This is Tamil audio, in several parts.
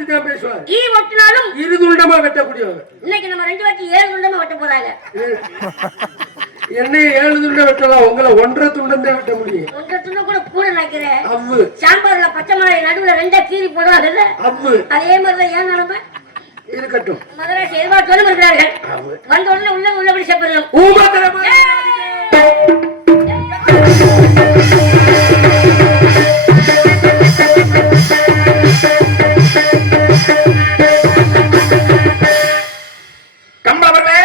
வெட்டி தான் பேசுவார். ஈ ஒட்டினாலும் இரு துண்டமா வெட்டக்கூடியவங்க. இன்னைக்கு நம்ம 2 வாட்டி 7 துண்டமா வெட்ட போறாங்க. என்னை 7 துண்டம் வெட்டலாம், உங்களை 1.5 துண்டம் தான் வெட்ட முடியும். 1.5 துண்டம் கூட கூட நினைக்கிறேன். அவ்வு சாம்பார்ல பச்சை மிளகாய் நடுவுல 2 கீறி போடுவாங்கல்ல, அவ்வு அதே மாதிரிதான் ஏன் நிலைமை இருக்கட்டும். மதுராசி எதிர்பார்த்து இருக்கிறார்கள். வந்த உடனே உள்ளபடி சாப்பிடணும். கம்பளவர்களே,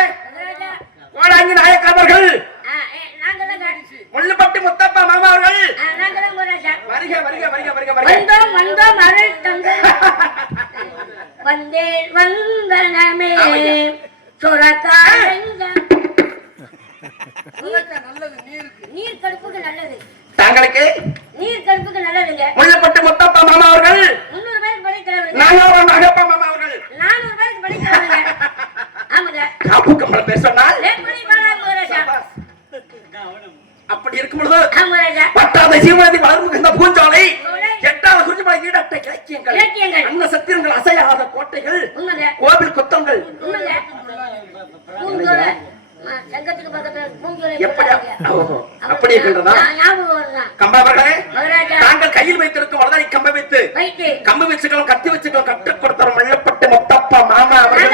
கோடாங்கி நாயக்காவர்கள், முள்ளுப்பட்டி முத்தப்பா மாமா அவர்கள், வருக வருக வருக வருக வருக. வந்தோம் வந்தோம் அருள் தந்து வந்தேன் வந்தனமே சுரக்காரங்க. நல்லது நீர் கடுப்புக்கு நல்லது. தாங்களுக்கு நீர் கடுப்புக்கு நல்லதுங்க. முள்ளுப்பட்டி முத்தப்பா மாமா அவர்கள் 300 பேருக்கு படிக்கிறவங்க. நாகப்பா மாமா அவர்கள் 400 பேருக்கு படிக்கிறவங்க. ஆமாங்க. காப்பு கம்பள பேர் சொன்னால் எப்படி பாராங்க அப்படி இருக்கும் பொழுது ஆமாங்க. பட்டாத சீமதி வளர்ந்து இந்த பூஞ்சோலை எட்டாவது குறிஞ்சிமலை ஈடற்ற இலக்கியங்கள், அன்ன சத்திரங்கள், அசையாத கோட்டைகள், கோவில் குத்தங்கள், சங்கத்துக்கு பக்கத்துல பூஞ்சோலை அப்படி இருக்கின்றதா? கம்பளவர்களே, தாங்கள் கையில் வைத்திருக்கும் வலதை கம்பை வைத்து கம்பு வச்சுக்களும் கத்தி வச்சுக்களும் கற்றுக் கொடுத்தார் முள்ளப்பட்டு முத்தப்பா மாமா அவர்கள்.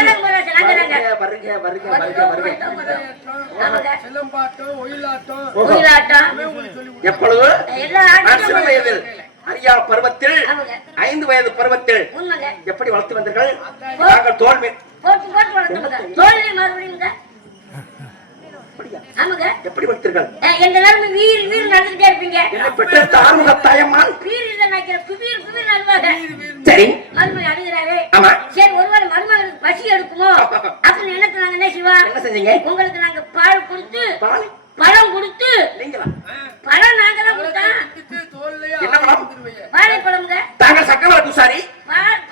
வருக வருக வருக வருக. சிலம்பாட்டம், ஒயிலாட்டம், எப்பொழுது நான் சிறு வயதில் அரியா பருவத்தில் 5 வயது பருவத்தில் எப்படி வளர்த்து வந்தீர்கள்? நாங்கள் தோல் எப்படி வளர்த்தீர்கள்? ஆறுமுக தாயம்மாள் சரி ஆமா சரி, ஒருவேளை மருமகளுக்கு பசி எடுக்குமோ அப்படின்னு என்ன சிவா என்ன செஞ்சீங்க? உங்களுக்கு நாங்க பால் கொடுத்து பழம் கொடுத்து பழம் நாங்க தான் கொடுத்தோம். என்ன பழம்? வாழைப்பழம்ங்க. தாங்கள் சக்கரவர்த்தி பூசாரி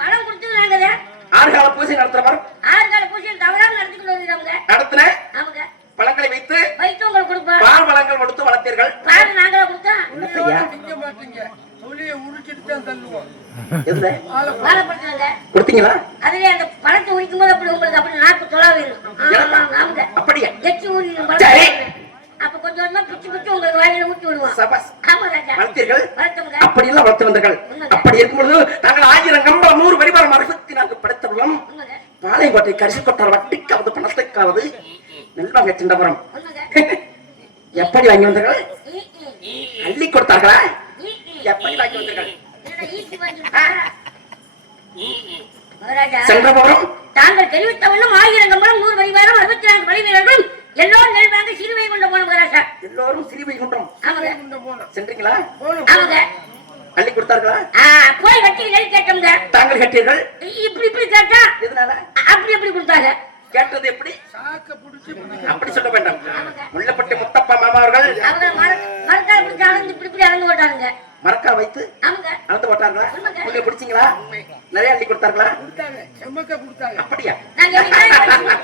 பழம் கொடுத்து நாங்க தான் 6 கால பூஜை நடத்துறவர். 6 கால பூஜை தவறாம நடத்திக்கிட்டு வருகிறோங்க. நடத்தின ஆமாங்க. பழங்களை வைத்து உங்களுக்கு கொடுப்போம். பால் பழங்கள் கொடுத்து வளர்த்தீர்கள். பால் நாங்களா கொடுத்தோம். திங்க மாட்டீங்க, தொலியை உரிச்சிட்டு தான் தள்ளுவோம். வாழைப்பழங்க கொடுத்தீங்களா? அதுவே அந்த பழத்தை உரிக்கும் போது அப்படி உங்களுக்கு அப்படி நாக்கு தொலாவிடும். அப்படியே எச்சி ஊறி அப்ப கொஞ்சம் கொஞ்சமா பிச்சு பிச்சு உங்களுக்கு வாயில ஊற்றி விடுவோம். ஆமா ராஜா. வளர்த்தீர்கள். வளர்த்தவங்க. அப்படி எல்லாம் வளர்த்து வந்தீர்கள். அப்படி இருக்கும்போது நாங்கள் 1000 கம்பளம் 100 பரிவாரம் 64 படுத்துள்ளோம். பாளையங்கோட்டை கரிசி கொட்டார் வட்டிக்காவது பணத்தைக்காவது நெல்வாங்க சிண்டபுரம் எப்படி வாங்கி வந்தீர்கள்? அள்ளி கொடுத்தார்களா? எப்படி வாங்கி வந்தீர்கள்? சென்றபுரம் தாங்கள் தெரிவித்தவண்ணம் 1000 கம்பளம் 100 பரிவாரம் 64 படை வீரர்கள் எல்லோரும் நெல் வாங்க சிறுவை கொண்டு போனோம் ராஜா. எல்லோரும் சிறுவை கொண்டோம். ஆமாங்க. சென்றீங்களா? ஆமாங்க. அள்ளி கொடுத்தார்களா? போய் வட்டி நெல் கேட்டோம்ங்க. தாங்கள் கேட்டீர்கள்? இப்படி கேட்டா எதனால? அப்படி கொடுத்தாங்க. கேட்டது எப்படி? சாக்க புடிச்சு அப்படி சொல்ல வேண்டாம். முள்ளப்பட்டி முத்தப்பா மாமா அவர்கள் அவங்க மரக்கால் பிடிச்சு அளந்து இப்படி அளந்து போட்டாங்க. மரக்கால் வைத்து ஆமாங்க அளந்து போட்டாங்களா? நீங்க பிடிச்சீங்களா? நிறைய அள்ளி கொடுத்தார்களா? கொடுத்தாங்க, செம்மக்க கொடுத்தாங்க. அப்படியா? நாங்க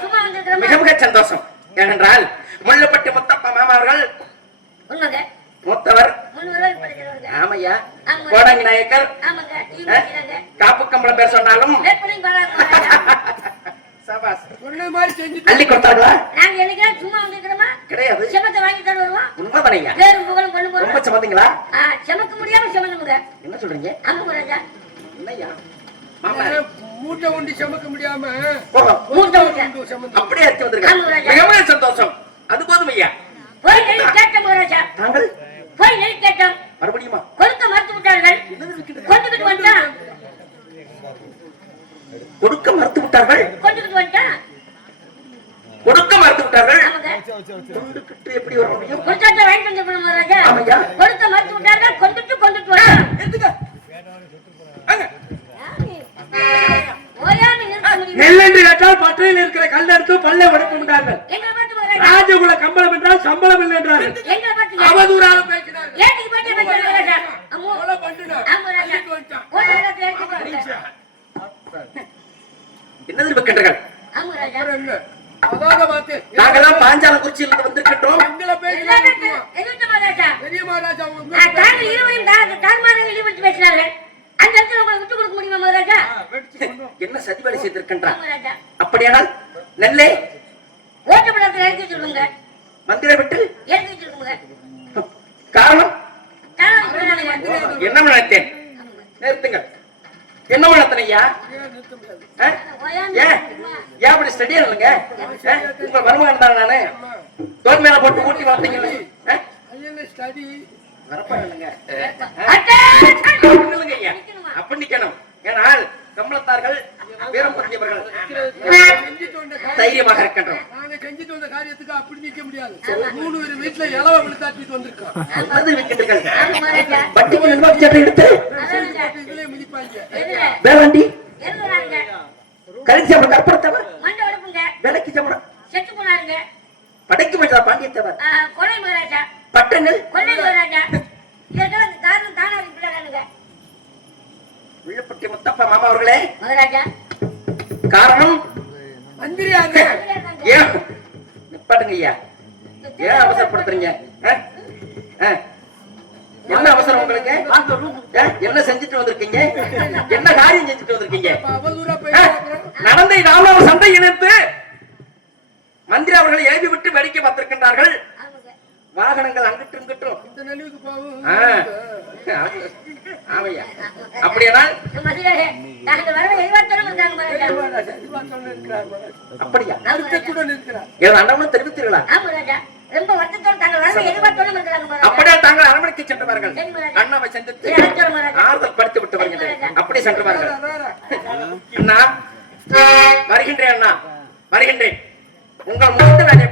சும்மா வந்திருக்கிறோம். மிக மிக சந்தோஷம். ஏனென்றால் முள்ளப்பட்டி முத்தப்பா மாமா அவர்கள் உண்மைங்க மூத்தவர். 300 ரூபாய் படிக்கிறவங்க. ஆமையா கோடாங்கி நாயக்கர். ஆமாங்க. காப்பு கம்பளம் பேர் சொன்னாலும் சபாஸ் சொன்ன மாதிரி செஞ்சு அள்ளி கொடுத்தார்களா? நாங்க என்னைக்கு சும்மா வந்திருக்கிறோமா? கிடையாது. செமத்தை வாங்கி தருவோம். உண்மைதானேங்க? பேரும் புகழும் கொண்டு போறோம். ரொம்ப சமந்தீங்களா? செமக்க முடியாம செமந்துங்க. என்ன சொல்றீங்க? ஆமாங்க ராஜா. என்னையா மாமா மூட்டை ஒண்டி செமக்க முடியாம மூட்டை அப்படியே அடிச்சு வந்திருக்காங்க. மிக மிக சந்தோஷம். அது போதும் ஐயா. போய் நெல் கேட்டோம் ராஜா. தாங்கள் போய் நெல் கேட்டோம். மறுபடியுமா? கொடுக்க மறுத்து விட்டார்கள். கொண்டுகிட்டு வந்தா கொடுக்க மறுத்து விட்டார்கள். கொண்டுகிட்டு வந்தா கொடுக்க மறுத்து விட்டார்கள். ஆமாங்க. எப்படி வர முடியும்? கொடுத்தாட்ட வாங்கி வந்து போனோம் ராஜா. ஆமாய்யா. கொடுக்க மறுத்து விட்டார்கள். கொண்டுட்டு வந்தா எடுத்துக்க. ஓயாம நிறுத்த முடியும். நெல் என்று கேட்டால் பற்றையில் இருக்கிற கல் எடுத்து பல்லை உடைத்து விட்டார்கள். ராஜகுல கம்பளம் என்றால் சம்பளம் இல்லை என்றார்கள். அவதூறாக பேசினார்கள். ஏட்டிக்கு போட்டு பேசுறாங்க ராஜா. கொலை பண்ணினா ஆமா ராஜா. ஒரு நேரத்துல ஏட்டிக்கு என்ன இருக்கின்றீர்கள்? ஆமா ராஜா. அதாக பாத்து நாங்கெல்லாம் பாஞ்சாலங்குறிச்சியில் இருந்து வந்திருக்கின்றோம். எங்களை பேசுறாங்க. எதுக்கு ராஜா? பெரிய மகாராஜா தாங்கள் இருவரும் தார்மானங்கள் இழிவுபடுத்தி பேசினார்கள். அந்த இடத்துல உங்களை விட்டு கொடுக்க முடியுமா மகாராஜா? வெடிச்சு கொண்டு என்ன சதிவலை செய்திருக்கின்றான்? மகாராஜா அப்படியானால் நெல்லே ஓட்டப்படத்தில் இறக்கி வச்சிருக்கோங்க. மந்திர விட்டு இறக்கி வச்சிருக்கோங்க. காரணம் தானம் பண்ணாங்க. என்ன நினைத்தேன்? நிறுத்துங்க. என்ன நினைத்தேன் ஐயா? நிறுத்த முடியாது. ஏன் ஏன் அப்படி ஸ்டடியா இல்லைங்க? உங்க மருமகன் தான் நானு. தோல் மேல போட்டு ஊட்டி வளர்த்தீங்கல்ல? ஐயா ஸ்டடி வரப்பா இல்லைங்க. அட்டே! இல்லைங்க ஐயா. அப்படி நிக்கணும். ஏனால் கமலத்தார்கள் வீரம் பொருந்தியவர்கள் செஞ்சுட்டு வந்த தைரியமாக இருக்கின்றோம். நாங்க செஞ்சுட்டு வந்த காரியத்துக்கு அப்படி நிக்க முடியாது. 3 பேர் வீட்டுல இலவ விழுத்தாட்டிட்டு வந்திருக்கோம். நல்லது இருக்கின்றீர்கள். ஆமா மகாராஜா. வட்டிக்கு நிர்வாக சட்டை எடுத்து மகாராஜா. இதுலயே மிதிப்பாங்க. எதுல? வேளாண்டி எதுலாங்க? கழிச்சு அவன் கற்படுத்தவன் மண்டை உடப்புங்க. வேலைக்கு சம்பளம் செத்து போனாருங்க. படைக்கு மற்ற பாண்டியத்தவர் கொலை மகாராஜா. பட்டங்கள் கொலை மகாராஜா. இதற்கெல்லாம் காரணம் தானாரி பிள்ளைங்க. விழுப்பட்டி முத்தப்பா மாமா அவர்களே மகாராஜா காரணம் மந்திரியாங்க ஏன் நிப்பாட்டுங்க ஐயா. ஏன் அவசரப்படுத்துறீங்க? என்ன அவசரம் உங்களுக்கு? என்ன செஞ்சுட்டு வந்திருக்கீங்க? என்ன காரியம் செஞ்சுட்டு வந்திருக்கீங்க? அவதூறா போய் நடந்தை ராமநாத சந்தை இணைத்து மந்திரி அவர்களை எழுதி விட்டு வெடிக்க வந்திருக்கின்றார்கள். ஆமாங்க. வாகனங்கள் அங்கிட்டும் இங்கிட்டும். இந்த நெல்லுக்கு போகும். ஆமையா அப்படியானால் மதியாரே நாங்க வரவே எதிர்பார்த்தோம் இருக்காங்க மகாராஜா. அப்படியா? அடுத்துடன் இருக்கிறார். ஏன் அண்டவனும் தெரிவித்தீர்களா? ஆமா ராஜா. ரொம்ப வருத்தத்தோட தாங்க வரவே எதிர்பார்த்தோம் இருக்காங்க மகாராஜா. அப்படியே தாங்கள் அரண்மனைக்கு சென்றவர்கள் சரி மகாராஜா. அண்ணாவை சந்தித்து சரி, அழைத்து வர மகாராஜா. ஆறுதல் படுத்தி விட்டு வருகின்றேன். அப்படி சென்றவர்கள் வேற. அண்ணா வருகின்றேன். அண்ணா வருகின்றேன். உங்கள் முகத்தை நான்